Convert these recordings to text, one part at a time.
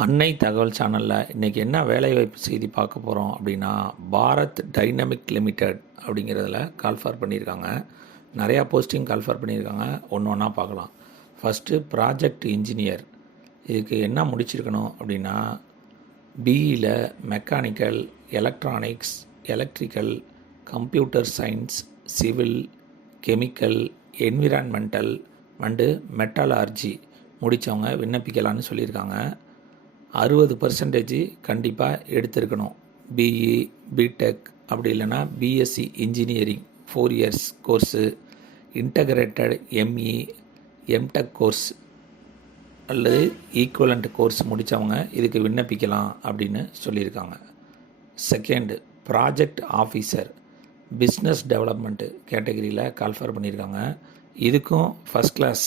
அன்னை தகவல் சேனலில் இன்றைக்கி என்ன வேலைவாய்ப்பு செய்தி பார்க்க போகிறோம் அப்படின்னா, பாரத் டைனமிக் லிமிடெட் அப்படிங்கிறதுல கால்ஃபார் பண்ணியிருக்காங்க. நிறையா போஸ்டிங் கால்ஃபார் பண்ணியிருக்காங்க. ஒன்று ஒன்றா பார்க்கலாம். First project engineer. இதுக்கு என்ன முடிச்சிருக்கணும் அப்படின்னா, பிஇயில் mechanical, electronics, electrical, computer science, civil, chemical, environmental and metallurgy முடித்தவங்க விண்ணப்பிக்கலான்னு சொல்லியிருக்காங்க. 60% கண்டிப்பாக எடுத்திருக்கணும். பிஇ, பிடெக் அப்படி இல்லைன்னா BSc engineering 4 years course, integrated ME, MTech course அல்லது ஈக்குவலண்ட் கோர்ஸ் முடித்தவங்க இதுக்கு விண்ணப்பிக்கலாம் அப்படின்னு சொல்லியிருக்காங்க. Second, project officer business development கேட்டகரியில் கால்ஃபர் பண்ணியிருக்காங்க. இதுக்கும் ஃபஸ்ட் கிளாஸ்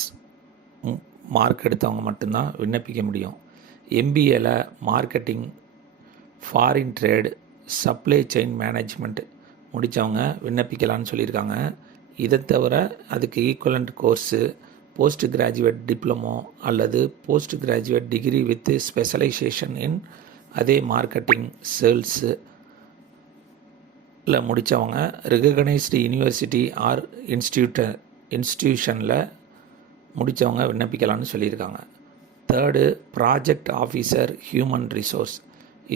மார்க் எடுத்தவங்க மட்டும்தான் விண்ணப்பிக்க முடியும். எம்பிஏல marketing, foreign trade, supply chain management முடித்தவங்க விண்ணப்பிக்கலான்னு சொல்லியிருக்காங்க. இதை தவிர அதுக்கு equivalent course post graduate diploma அல்லது post graduate degree with specialisation in அதே மார்க்கெட்டிங், சேல்ஸு இல்லை முடித்தவங்க ரெகக்னைஸ்டு யூனிவர்சிட்டி ஆர் இன்ஸ்டியூஷனில் முடித்தவங்க விண்ணப்பிக்கலான்னு சொல்லியிருக்காங்க. Third, project officer human resource.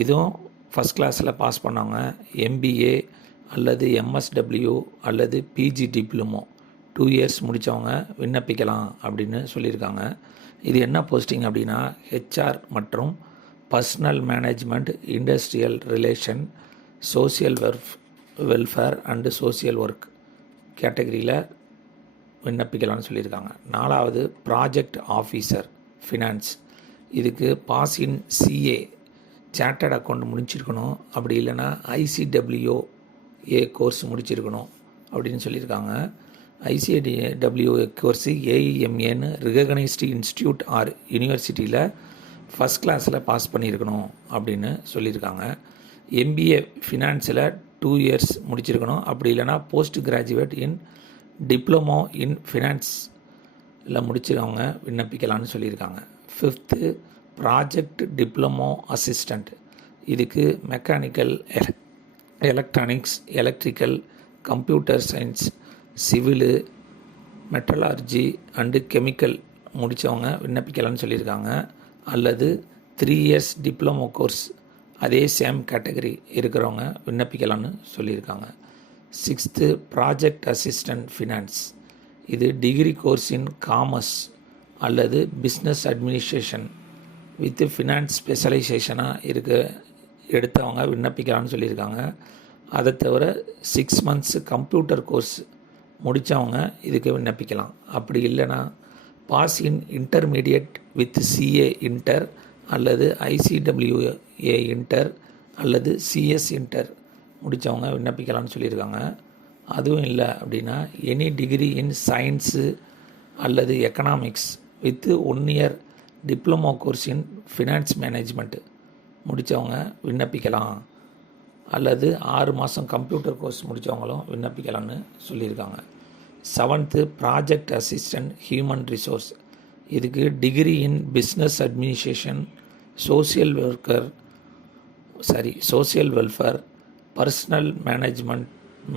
இதுவும் ஃபஸ்ட் கிளாஸில் பாஸ் பண்ணவங்க எம்பிஏ அல்லது எம்எஸ்டபிள்யூ அல்லது பிஜி டிப்ளமோ 2 இயர்ஸ் முடித்தவங்க விண்ணப்பிக்கலாம் அப்படின்னு சொல்லியிருக்காங்க. இது என்ன போஸ்டிங் அப்படின்னா, ஹெச்ஆர் மற்றும் personnel management, industrial relation, social welfare and social work கேட்டகரியில் விண்ணப்பிக்கலாம்னு சொல்லியிருக்காங்க. 4வது, ப்ராஜெக்ட் ஆஃபீஸர் ஃபினான்ஸ். இதுக்கு pass in CA chartered account முடிச்சிருக்கணும். அப்படி இல்லைன்னா ஐசிடபிள்யூஏ கோர்ஸ் முடிச்சிருக்கணும் அப்படின்னு சொல்லியிருக்காங்க. ஐசிடபிள்யூஏ கோர்ஸு ஏஇஎம்ஏன்னு ரெகக்னைஸ்டு இன்ஸ்டியூட் ஆர் யூனிவர்சிட்டியில் ஃபஸ்ட் கிளாஸில் பாஸ் பண்ணியிருக்கணும் அப்படின்னு சொல்லியிருக்காங்க. எம்பிஏ ஃபினான்ஸில் 2 இயர்ஸ் முடிச்சிருக்கணும். அப்படி இல்லைனா post graduate in diploma in ஃபினான்ஸில் முடிச்சவங்க விண்ணப்பிக்கலான்னு சொல்லியிருக்காங்க. 5th, project diploma assistant. இதுக்கு mechanical, electronics, electrical, computer science, civil, metallurgy and chemical முடித்தவங்க விண்ணப்பிக்கலான்னு சொல்லியிருக்காங்க. அல்லது 3 இயர்ஸ் டிப்ளமோ கோர்ஸ் அதே சேம் கேட்டகரி இருக்கிறவங்க விண்ணப்பிக்கலான்னு சொல்லியிருக்காங்க. 6th, project assistant finance. இது டிகிரி கோர்ஸ் இன் காமர்ஸ் அல்லது பிஸ்னஸ் அட்மினிஸ்ட்ரேஷன் வித் ஃபினான்ஸ் ஸ்பெஷலைசேஷனாக எடுத்தவங்க விண்ணப்பிக்கலாம்னு சொல்லியிருக்காங்க. அதை தவிர 6 months கம்ப்யூட்டர் கோர்ஸ் முடித்தவங்க இதுக்கு விண்ணப்பிக்கலாம். அப்படி இல்லைன்னா pass in intermediate with CA inter அல்லது ஐசிடபிள்யூஏ இன்டர் அல்லது சிஎஸ் இன்டர் முடித்தவங்க விண்ணப்பிக்கலாம்னு சொல்லியிருக்காங்க. அதுவும் இல்லை அப்படின்னா எனி டிகிரி இன் சயின்ஸு அல்லது economics with 1 year diploma course in finance management முடித்தவங்க விண்ணப்பிக்கலாம். அல்லது 6 மாதம் கம்ப்யூட்டர் கோர்ஸ் முடித்தவங்களும் விண்ணப்பிக்கலாம்னு சொல்லியிருக்காங்க. 7th, project assistant human resource. இதுக்கு degree in business administration, social welfare, personnel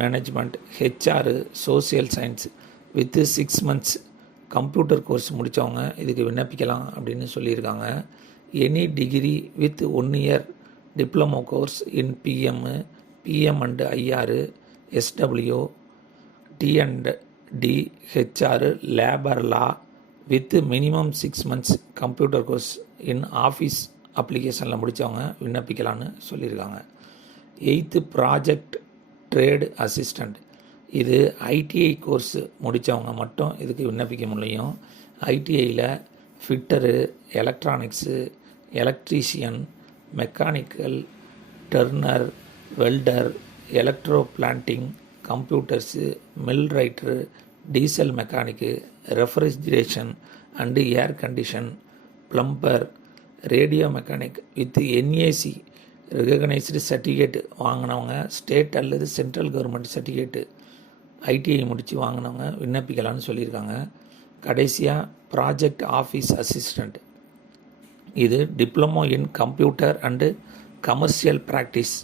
management, HR, social science with 6 months computer course முடித்தவங்க இதுக்கு விண்ணப்பிக்கலாம் அப்படின்னு சொல்லியிருக்காங்க. Any degree with 1 year diploma course in PM and IR, SW, டி&டி, HR, labour law with minimum 6 months computer course in office அப்ளிகேஷனில் முடித்தவங்க விண்ணப்பிக்கலான்னு சொல்லியிருக்காங்க. 8th, project trade assistant. இது ஐடிஐ கோர்ஸ் முடித்தவங்க மட்டும் இதுக்கு விண்ணப்பிக்க முடியும். ஐடிஐயில் fitter, electronics, electrician, mechanical, turner, welder, electro plating, computers, mill writer, diesel mechanic, refrigeration and air condition, plumber, radio mechanic with NAC recognised certificate வாங்கினவங்க, ஸ்டேட் அல்லது central government certificate ITI முடித்து வாங்கினவங்க விண்ணப்பிக்கலான்னு சொல்லியிருக்காங்க. கடைசியாக ப்ராஜெக்ட் ஆஃபீஸ் அசிஸ்டண்ட். இது diploma in computer and commercial practice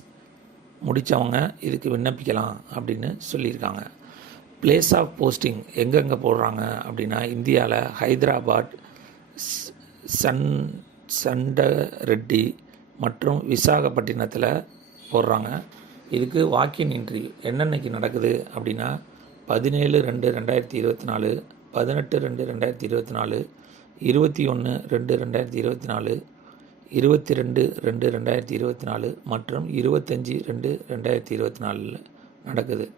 முடித்தவங்க இதுக்கு விண்ணப்பிக்கலாம் அப்படின்னு சொல்லியிருக்காங்க. பிளேஸ் ஆஃப் போஸ்டிங் எங்கெங்கே போடுறாங்க அப்படின்னா இந்தியாவில் ஹைதராபாத், சண்டரெட்டி மற்றும் விசாகப்பட்டினத்தில் போடுறாங்க. இதுக்கு வாக்கின் இன்டர்வியூ என்னென்னைக்கு நடக்குது அப்படின்னா 17/2/2024, 18/2/2024, 21/2/2024, 22/2/2024 மற்றும் 25/2/2024 நடக்குது.